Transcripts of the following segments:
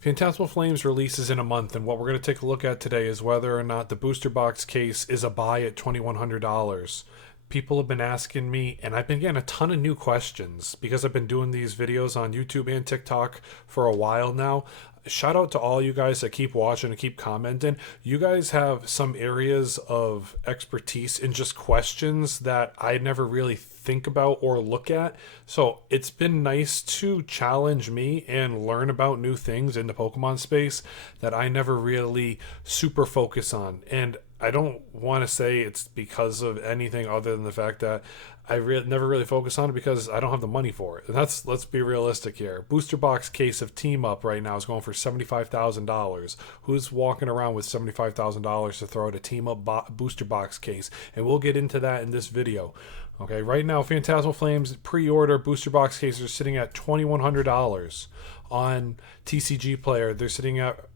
Phantasmal Flames releases in a month, and what we're going to take a look at today is whether or not the booster box case is a buy at $2,100. People have been asking me, and I've been getting a ton of new questions because I've been doing these videos on YouTube and TikTok for a while now. Shout out to all you guys that keep watching and keep commenting. You guys have some areas of expertise in just questions that I never really think about or look at. So it's been nice to challenge me and learn about new things in the Pokemon space that I never really super focus on. And I don't want to say it's because of anything other than the fact that never really focus on it because I don't have the money for it. And let's be realistic here. Booster box case of Team Up right now is going for $75,000. Who's walking around with $75,000 to throw at a Team Up booster box case? And we'll get into that in this video. Okay, right now, Phantasmal Flames pre-order booster box cases are sitting at $2,100 on TCG Player. They're sitting at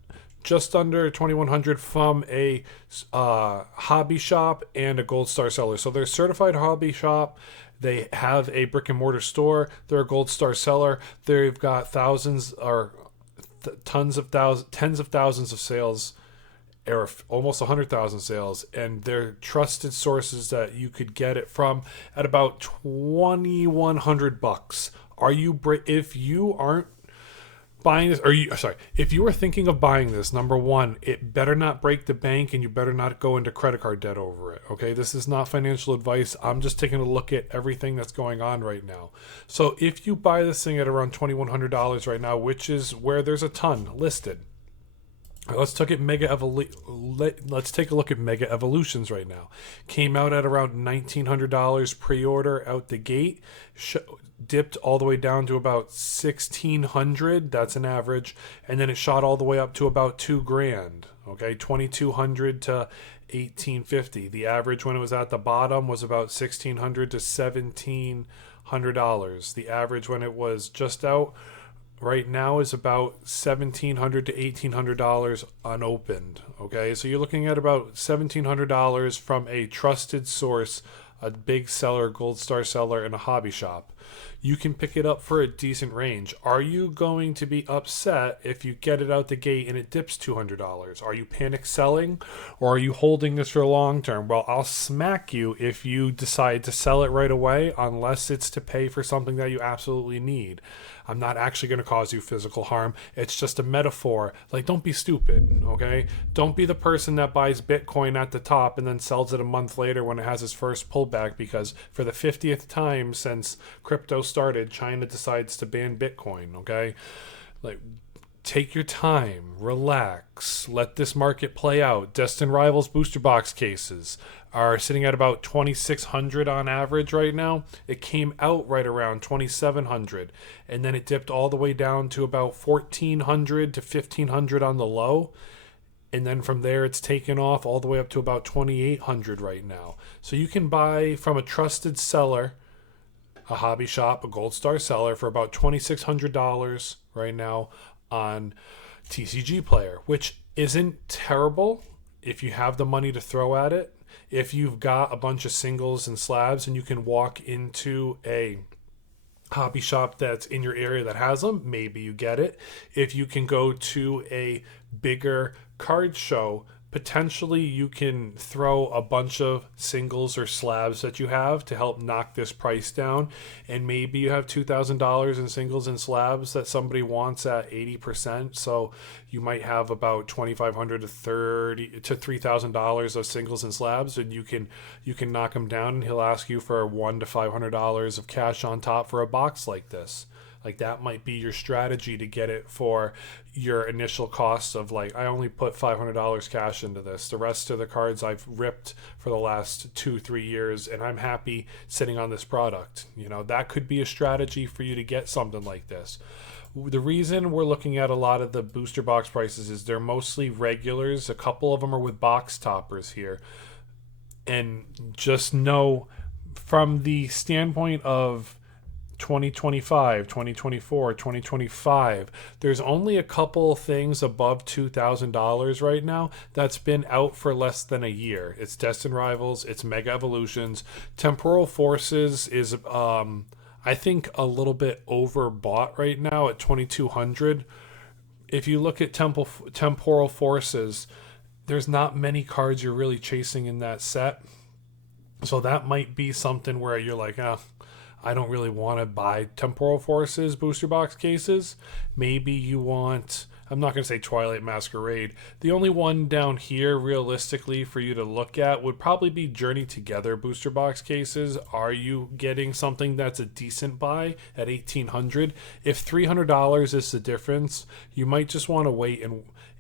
just under 2,100 from a hobby shop and a gold star seller. So they're a certified hobby shop. They have a brick and mortar store. They're a gold star seller. They've got thousands or tens of thousands of sales, or almost 100,000 sales, and they're trusted sources that you could get it from at about 2,100 bucks. If you aren't buying this, if you are thinking of buying this, number one, it better not break the bank and you better not go into credit card debt over it. Okay, this is not financial advice. I'm just taking a look at everything that's going on right now. So if you buy this thing at around $2,100 right now, which is where there's a ton listed, let's take a look at Mega Evolutions right now. Came out at around $1,900 pre-order out the gate. Dipped all the way down to about $1,600. That's an average, and then it shot all the way up to about $2,000. Okay, $2,200 to $1,850. The average when it was at the bottom was about $1,600 to $1,700. The average when it was just out right now is about $1,700 to $1,800 unopened. Okay, so you're looking at about $1,700 from a trusted source, a big seller, gold star seller, and a hobby shop. You can pick it up for a decent range. Are you going to be upset if you get it out the gate and it dips $200? Are you panic selling, or are you holding this for long term? Well, I'll smack you if you decide to sell it right away, unless it's to pay for something that you absolutely need. I'm not actually going to cause you physical harm. It's just a metaphor. Like, don't be stupid, okay? Don't be the person that buys Bitcoin at the top and then sells it a month later when it has its first pullback, because for the 50th time since crypto started, China decides to ban Bitcoin, okay? Like, take your time, relax, let this market play out. Destined Rivals booster box cases are sitting at about 2,600 on average right now. It came out right around 2,700, and then it dipped all the way down to about 1,400 to 1,500 on the low. And then from there, it's taken off all the way up to about 2,800 right now. So you can buy from a trusted seller, a hobby shop, a gold star seller, for about $2,600 right now on TCG Player, which isn't terrible if you have the money to throw at it. If you've got a bunch of singles and slabs and you can walk into a hobby shop that's in your area that has them, maybe you get it. If you can go to a bigger card show, potentially you can throw a bunch of singles or slabs that you have to help knock this price down, and maybe you have $2,000 in singles and slabs that somebody wants at 80%, so you might have about $2,500 to $3,000 of singles and slabs, and you can knock him down, and he'll ask you for $100 to $500 of cash on top for a box like this. Like, that might be your strategy to get it for your initial costs of, like, I only put $500 cash into this. The rest of the cards I've ripped for the last 2-3 years, and I'm happy sitting on this product. You know, that could be a strategy for you to get something like this. The reason we're looking at a lot of the booster box prices is they're mostly regulars. A couple of them are with box toppers here. And just know, from the standpoint of 2025, 2024, 2025, there's only a couple things above $2,000 right now that's been out for less than a year. It's Destined Rivals, it's Mega Evolutions. Temporal Forces is I think a little bit overbought right now at 2,200. if you look at temporal forces, there's not many cards you're really chasing in that set. So that might be something where you're like, I don't really want to buy temporal forces booster box cases. Maybe you want, I'm not going to say Twilight Masquerade. The only one down here realistically for you to look at would probably be Journey Together booster box cases. Are you getting something that's a decent buy at $1,800? If $300 is the difference, you might just want to wait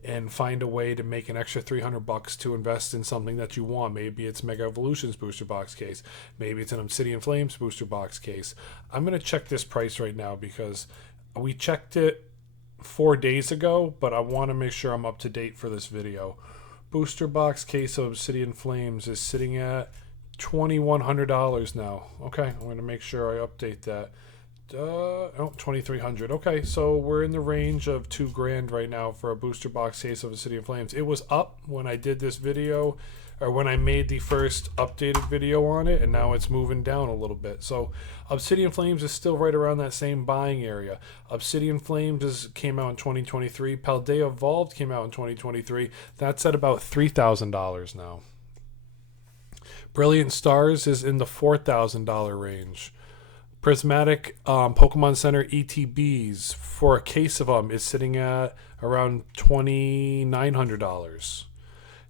and find a way to make an extra $300 to invest in something that you want. Maybe it's Mega Evolutions booster box case. Maybe it's an Obsidian Flames booster box case. I'm going to check this price right now because we checked it 4 days ago, but I want to make sure I'm up to date for this video. Booster box case of Obsidian Flames is sitting at $2,100 now. Okay, I'm going to make sure I update that. $2,300. Okay, so we're in the range of $2,000 right now for a booster box case of Obsidian Flames. It was up when I did this video, or when I made the first updated video on it, and now it's moving down a little bit. So Obsidian Flames is still right around that same buying area. Obsidian Flames came out in 2023. Paldea Evolved came out in 2023. That's at about $3,000 now. Brilliant Stars is in the $4,000 range. Prismatic Pokemon Center ETBs for a case of them is sitting at around $2,900.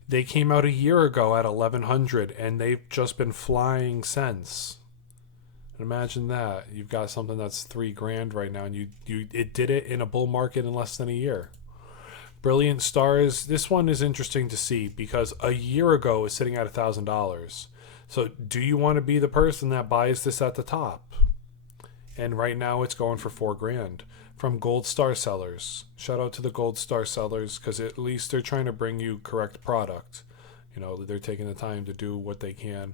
They came out a year ago at $1,100, and they've just been flying since. Imagine that. You've got something that's $3,000 right now, and it did it in a bull market in less than a year. Brilliant Stars, this one is interesting to see because a year ago it was sitting at $1,000. So do you want to be the person that buys this at the top? And right now it's going for $4,000 from Gold Star sellers. Shout out to the Gold Star sellers because at least they're trying to bring you correct product. You know, they're taking the time to do what they can.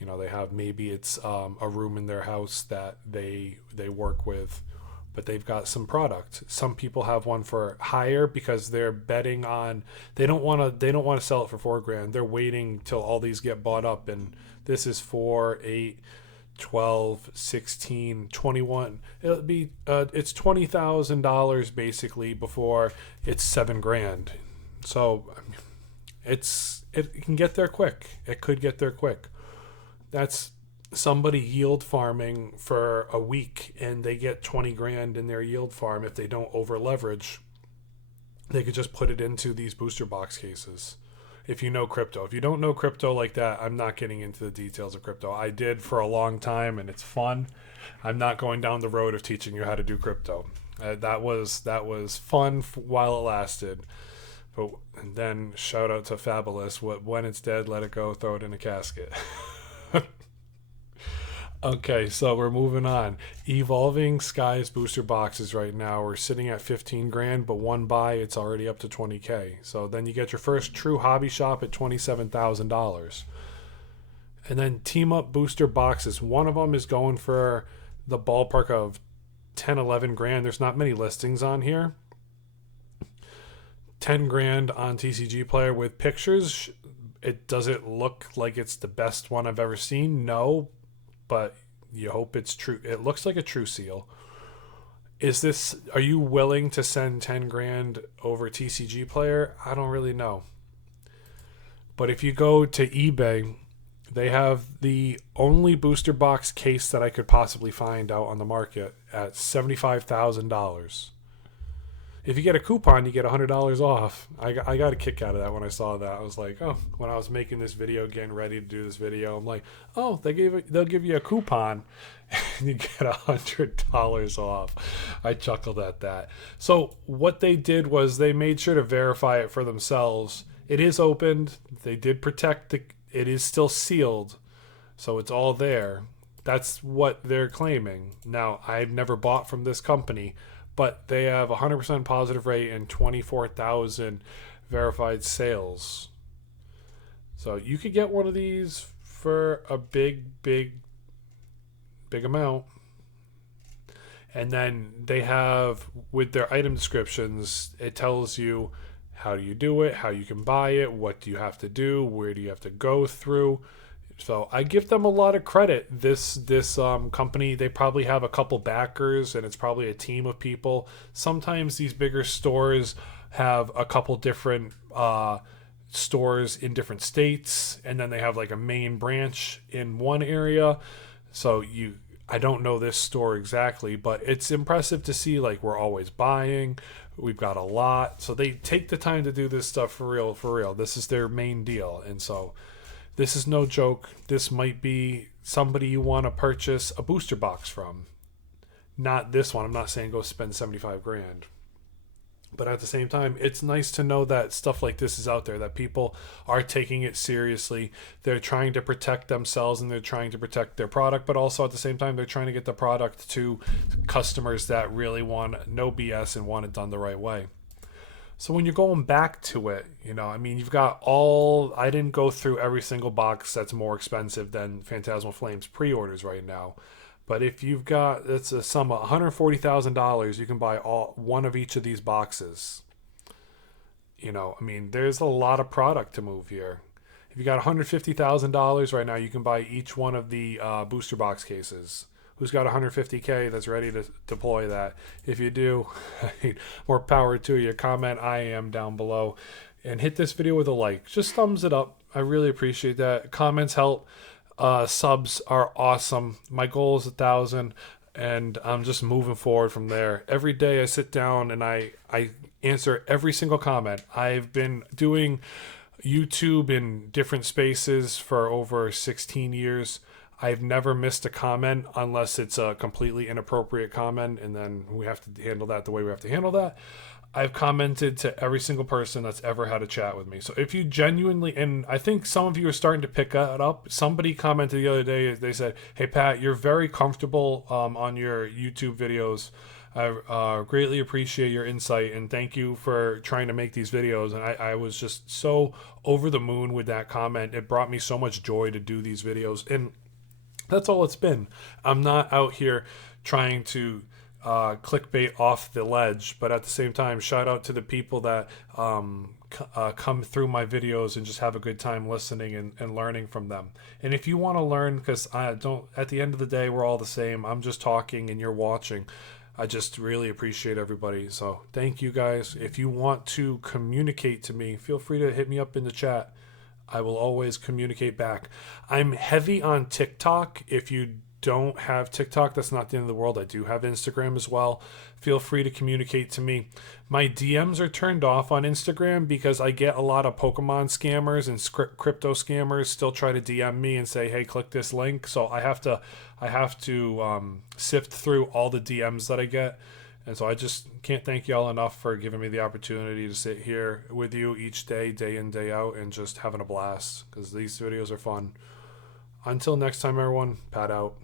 You know, they have, maybe it's a room in their house that they work with, but they've got some product. Some people have one for higher because they're betting on, they don't want to sell it for $4,000. They're waiting till all these get bought up, and this is 4, 8, 12, 16, 21. It'll be it's $20,000 basically before it's $7,000. So it can get there quick. It could get there quick. That's somebody yield farming for a week and they get $20,000 in their yield farm. If they don't over leverage, they could just put it into these booster box cases. If you know crypto. If you don't know crypto like that, I'm not getting into the details of crypto. I did for a long time, and it's fun. I'm not going down the road of teaching you how to do crypto. That was fun while it lasted. But then shout out to Fabulous. When it's dead, let it go. Throw it in a casket. Okay, so we're moving on. Evolving Skies booster boxes right now, we're sitting at $15,000, but one buy, it's already up to $20,000. So then you get your first true hobby shop at $27,000. And then team up booster boxes. One of them is going for the ballpark of 10, 11 grand. There's not many listings on here. 10 grand on TCG Player with pictures. It doesn't look like it's the best one I've ever seen. No, but you hope it's true. It looks like a true seal. Are you willing to send 10 grand over TCG Player? I don't really know. But if you go to eBay, they have the only booster box case that I could possibly find out on the market at $75,000. If you get a coupon, you get $100 off. I got a kick out of that when I saw that. I was like, oh, when I was making this video, getting ready to do this video, I'm like, oh, they'll give you a coupon and you get $100 off. I chuckled at that. So what they did was they made sure to verify it for themselves. It is opened. They did protect it is still sealed. So it's all there. That's what they're claiming. Now, I've never bought from this company, but they have 100% positive rate and 24,000 verified sales. So you could get one of these for a big amount. And then they have, with their item descriptions, it tells you how do you do it, how you can buy it, what do you have to do, where do you have to go through. So I give them a lot of credit. This company, they probably have a couple backers, and it's probably a team of people. Sometimes these bigger stores have a couple different stores in different states, and then they have like a main branch in one area. So I don't know this store exactly, but it's impressive to see, like, we're always buying. We've got a lot. So they take the time to do this stuff for real, for real. This is their main deal. And so this is no joke. This might be somebody you want to purchase a booster box from. Not this one. I'm not saying go spend 75 grand. But at the same time, it's nice to know that stuff like this is out there, that people are taking it seriously. They're trying to protect themselves and they're trying to protect their product, but also at the same time, they're trying to get the product to customers that really want no BS and want it done the right way. So when you're going back to it, I mean, you've got I didn't go through every single box that's more expensive than Phantasmal Flames pre-orders right now. But if you've got, it's a sum of $140,000, you can buy one of each of these boxes. I mean, there's a lot of product to move here. If you got $150,000 right now, you can buy each one of the booster box cases. Who's got 150K that's ready to deploy that? If you do, more power to you. Comment I am down below. And hit this video with a like. Just thumbs it up. I really appreciate that. Comments help. Subs are awesome. My goal is 1,000, and I'm just moving forward from there. Every day I sit down and I answer every single comment. I've been doing YouTube in different spaces for over 16 years. I've never missed a comment unless it's a completely inappropriate comment, and then we have to handle that the way we have to handle that. I've commented to every single person that's ever had a chat with me. So if you genuinely, and I think some of you are starting to pick that up. Somebody commented the other day, they said, "Hey Pat, you're very comfortable on your YouTube videos. I greatly appreciate your insight, and thank you for trying to make these videos." And I was just so over the moon with that comment. It brought me so much joy to do these videos, and that's all it's been. I'm not out here trying to clickbait off the ledge, but at the same time, shout out to the people that come through my videos and just have a good time listening and learning from them. And if you want to learn, because at the end of the day, we're all the same. I'm just talking and you're watching. I just really appreciate everybody. So thank you guys. If you want to communicate to me, feel free to hit me up in the chat. I will always communicate back. I'm heavy on TikTok. If you don't have TikTok, that's not the end of the world. I do have Instagram as well. Feel free to communicate to me. My DMs are turned off on Instagram because I get a lot of Pokemon scammers and crypto scammers still try to DM me and say, "Hey, click this link." So I have to sift through all the DMs that I get. And so I just can't thank y'all enough for giving me the opportunity to sit here with you each day, day in, day out, and just having a blast, because these videos are fun. Until next time, everyone, Pat out.